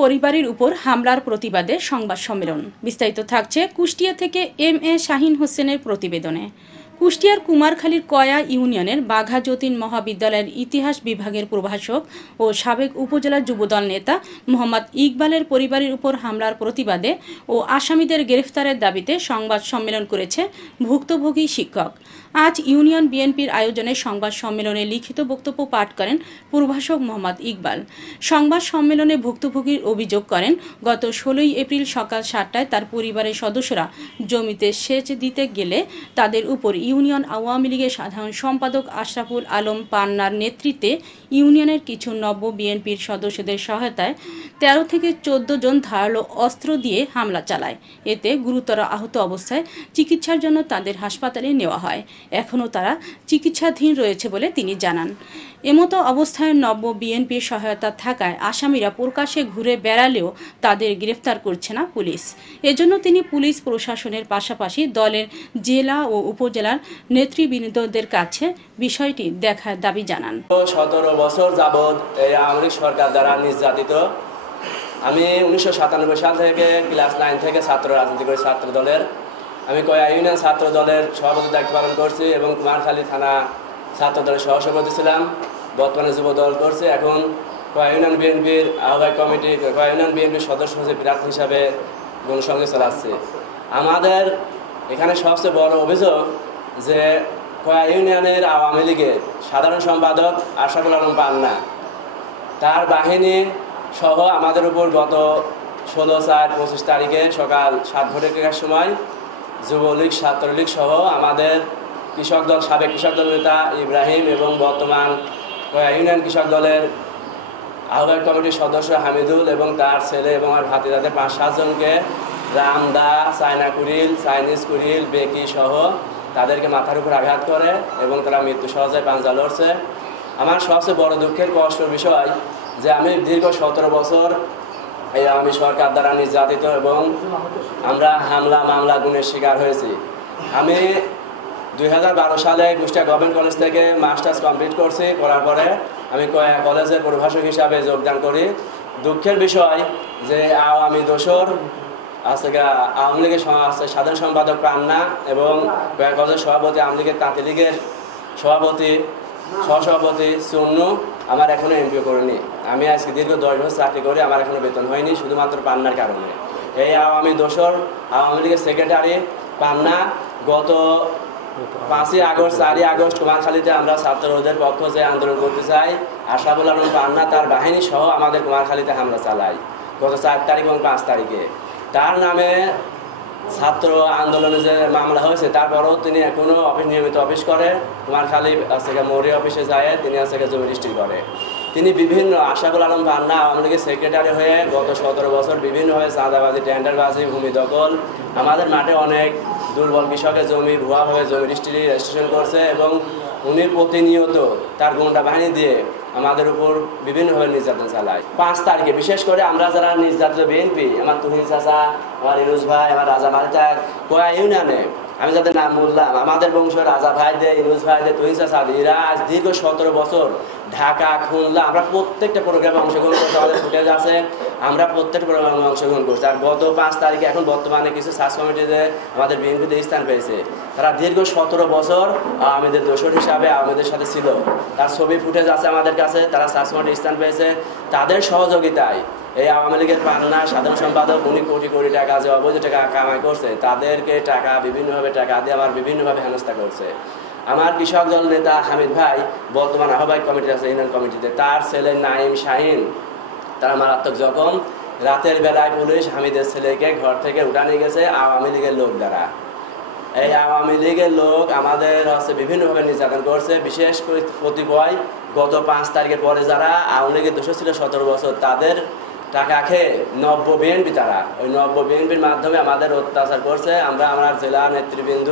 পরিবারের উপর হামলার প্রতিবাদে সংবাদ সম্মেলন। বিস্তারিত থাকছে কুষ্টিয়া থেকে এম.এ. শাহীন হোসেনের প্রতিবেদনে। কুষ্টিয়ার কুমারখালীর কয়া ইউনিয়নের বাঘা যতীন মহাবিদ্যালয়ের ইতিহাস বিভাগের প্রভাষক ও সাবেক উপজেলা যুবদল নেতা মোহাম্মদ ইকবালের পরিবারের উপর হামলার প্রতিবাদে ও আসামিদের গ্রেফতারের দাবিতে সংবাদ সম্মেলন করেছে ভুক্তভোগী শিক্ষক। আজ ইউনিয়ন বিএনপির আয়োজনে সংবাদ সম্মেলনে লিখিত বক্তব্য পাঠ করেন প্রভাষক মোহাম্মদ ইকবাল। সংবাদ সম্মেলনে ভুক্তভোগীর অভিযোগ করেন, গত 16 এপ্রিল সকাল 7টায় তার পরিবারের সদস্যরা জমিতে সেচ দিতে গেলে তাদের উপর ইউনিয়ন আওয়ামী লীগের সাধারণ সম্পাদক আশরাফুল আলম পান্নার নেতৃত্বে ইউনিয়নের কিছু নব্য বিএনপির সদস্যদের সহায়তায় 13 থেকে 14 জন ধারালো অস্ত্র দিয়ে হামলা চালায়। এতে গুরুতর আহত অবস্থায় চিকিৎসার জন্য তাদের হাসপাতালে নেওয়া হয়। এখনও তারা চিকিৎসাধীন রয়েছে বলে তিনি জানান। এমতো অবস্থায় নব্য বিএনপির সহায়তা থাকায় আসামিরা প্রকাশ্যে ঘুরে বেড়ালেও তাদের গ্রেফতার করছে না পুলিশ। এজন্য তিনি পুলিশ প্রশাসনের পাশাপাশি দলের জেলা ও উপজেলার নেতৃবৃন্দদের কাছে বিষয়টি দেখার দাবি জানান। 17 বছর যাবৎ এই আওয়ামী লীগ সরকার দ্বারা নির্যাতিত। আমি 1997 সাল থেকে ক্লাস 9 থেকে ছাত্র রাজনীতি করি ছাত্র দলের। আমি কয়া ইউনিয়ন ছাত্র দলের সভাপতি দায়িত্ব পালন করছি এবং কুমারখালী থানা ছাত্র দলের সহসভাপতি ছিলাম। বর্তমানে যুব দল করছে। এখন কয়া ইউনিয়ন বিএনপির আহ্বায়ক কমিটি, কয়া ইউনিয়ন বিএনপির সদস্য প্রার্থী হিসাবে গণসংযোগ চালাচ্ছে। আমাদের এখানে সবচেয়ে বড় অভিযোগ যে কয়া ইউনিয়নের আওয়ামী লীগের সাধারণ সম্পাদক আশরাফুল আলম পান্না তার বাহিনী সহ আমাদের উপর গত 16/4/25 তারিখে সকাল 7 ঘটিকার সময় যুবলীগ ছাত্রলীগ সহ আমাদের কৃষক দল সাবেক কৃষক দল নেতা ইব্রাহিম এবং বর্তমান ইউনিয়ন কৃষক দলের আহ্বায়ক কমিটির সদস্য হামিদুল এবং তার ছেলে এবং আর ভাতিজাদের 5-7 জনকে রামদা, চায়না কুড়িল, চাইনিজ কুড়িল, বেকি সহ তাদেরকে মাথার উপর আঘাত করে এবং তারা মৃত্যু সহজে পাঞ্জা লড়ছে। আমার সবচেয়ে বড় দুঃখের কষ্টের বিষয় যে আমি দীর্ঘ 17 বছর এই আওয়ামী সরকার দ্বারা নির্যাতিত এবং আমরা হামলা মামলা গুণের শিকার হয়েছি। আমি 2012 সালে কুষ্টিয়া গভর্নমেন্ট কলেজ থেকে মাস্টার্স কমপ্লিট করছি। করার পরে আমি কয়া কলেজের প্রভাষক হিসাবে যোগদান করি। দুঃখের বিষয় যে আওয়ামী দোসর আওয়ামী লীগের সাধারণ সম্পাদক পান্না এবং কয়া কলেজের সভাপতি আওয়ামী লীগের তাঁতি লীগের সভাপতি সহসভাপতি চুন্নু আমার এখনও এমপিও করিনি। আমি আজকে দীর্ঘ 10 বছর চাকরি করি, আমার এখনও বেতন হয়নি শুধুমাত্র পান্নার কারণে। এই আওয়ামী দোসর আওয়ামী লীগের সেক্রেটারি পান্না গত 5 আগস্ট 4 আগস্ট কুমারখালীতে আমরা ছাত্রদের পক্ষ যে আন্দোলন করতে চাই, আশরাফুল আলম পান্না তার বাহিনী সহ আমাদের কুমারখালীতে হামলা চালায় গত 4 তারিখ এবং 5 তারিখে। তার নামে ছাত্র আন্দোলনে যে মামলা হয়েছে তারপরেও তিনি এখনও নিয়মিত অফিস করে। কুমারখালী মৌরি অফিসে যায়, তিনি জমি রেজিস্ট্রি করে। তিনি বিভিন্ন আশরাফুল আলম পান্না আওয়ামী লীগের সেক্রেটারি হয়ে গত 17 বছর বিভিন্নভাবে চাঁদাবাজি, টেন্ডারবাজি, ভূমি দখল, আমাদের মাঠে অনেক দুর্বল কৃষকের জমি ভুয়াভাবে জমি রেজিস্ট্রেশন করছে এবং উনি প্রতিনিয়ত তার গুন্ডা বাহিনী দিয়ে আমাদের উপর বিভিন্নভাবে নির্যাতন চালায়। 5 তারিখে বিশেষ করে আমরা যারা নির্যাতিত বিএনপি, আমার তুহিন চাচা, আমার ইনুস ভাই, আমার রাজা মালিক কয়া ইউনিয়নে আমি যাদের নাম বললাম, আমাদের বংশ রাজা ভাই দে, ইনুস ভাই দে, তুহিন চাচা এরা আজ দীর্ঘ 17 বছর ঢাকা, খুলনা আমরা প্রত্যেকটা প্রোগ্রামে অংশগ্রহণ করতে আমাদের ফুটেজ আছে। আমরা প্রত্যেকটা প্রোগ্রামে অংশগ্রহণ করছি। আর গত 5 তারিখে এখন বর্তমানে কিছু সার্চ কমিটিতে আমাদের বিএনপিতে স্থান পেয়েছে। তারা দীর্ঘ 17 বছর আমাদের দোসর হিসাবে আমাদের সাথে ছিল। তার ছবি ফুটেজ আছে আমাদের কাছে। তারা সার্চ কমিটিতে স্থান পেয়েছে। তাদের সহযোগিতায় এই আওয়ামী লীগের পান্না সাধারণ সম্পাদক উনি কোটি কোটি টাকা যে অবৈধ টাকা কামাই করছে, তাদেরকে টাকা বিভিন্নভাবে টাকা দিয়ে আমার বিভিন্নভাবে হেনস্থা করছে। আমার কৃষক দল নেতা হামিদ ভাই বর্তমান আহ্বায়ক কমিটি আছে ইউনিয়ন কমিটিতে, তার ছেলে নাইম শাহীন তারা মারাত্মক জখম। রাতের বেলায় পুলিশ হামিদের ছেলেকে ঘর থেকে উঠা নিয়ে গেছে আওয়ামী লীগের লোক দ্বারা। এই আওয়ামী লীগের লোক আমাদের বিভিন্নভাবে নির্যাতন করছে। বিশেষ করে কতিপয় গত 5 তারিখের পরে যারা আওয়ামী লীগের দোষী ছিল 17 বছর, তাদের টাকা খেয়ে নব্য বিএনপি, তারা ওই নব্য বিএনপির মাধ্যমে আমাদের অত্যাচার করছে। আমরা আমার জেলা নেতৃবৃন্দ,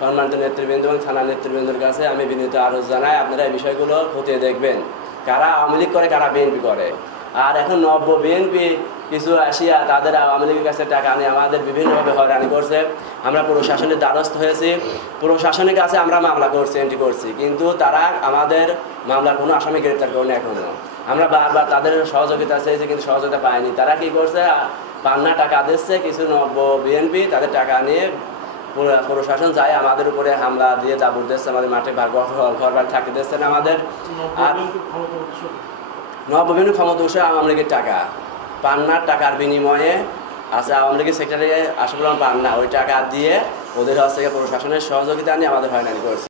সম্মানিত নেতৃবৃন্দ এবং থানা নেতৃবৃন্দর কাছে আমি বিনীত আরজ জানাই, আপনারা এই বিষয়গুলো খতিয়ে দেখবেন, কারা আওয়ামী লীগ করে কারা বিএনপি করে। আর এখন নব্য বিএনপি কিছু আসিয়া তাদের আওয়ামী লীগের কাছে টাকা নিয়ে আমাদের বিভিন্নভাবে হয়রানি করছে। আমরা প্রশাসনের দ্বারস্থ হয়েছি, প্রশাসনের কাছে আমরা মামলা করছি, এন্ট্রি করছি, কিন্তু তারা আমাদের মামলার কোনো আসামি গ্রেপ্তার করেনি এখনও। আমরা বারবার তাদের সহযোগিতা চেয়েছি, কিন্তু সহযোগিতা পাইনি। তারা কি করছে, পান্না টাকা দিচ্ছে, কিছু নব্য বিএনপি তাদের টাকা নিয়ে প্রশাসন যায় আমাদের উপরে হামলা দিয়ে জাবর দিচ্ছে, আমাদের মাঠে ঘর বাড়ি থাকতে দিচ্ছে না আমাদের। আর নববিন ক্ষমতা উৎস আওয়ামী লীগের টাকা, পান্নার টাকার বিনিময়ে আছে আওয়ামী লীগের সেক্রেটারি আশফাকুর রহমান পান্না, ওই টাকা দিয়ে ওদের হচ্ছে প্রশাসনের সহযোগিতা নিয়ে আমাদের হয়রানি করছে।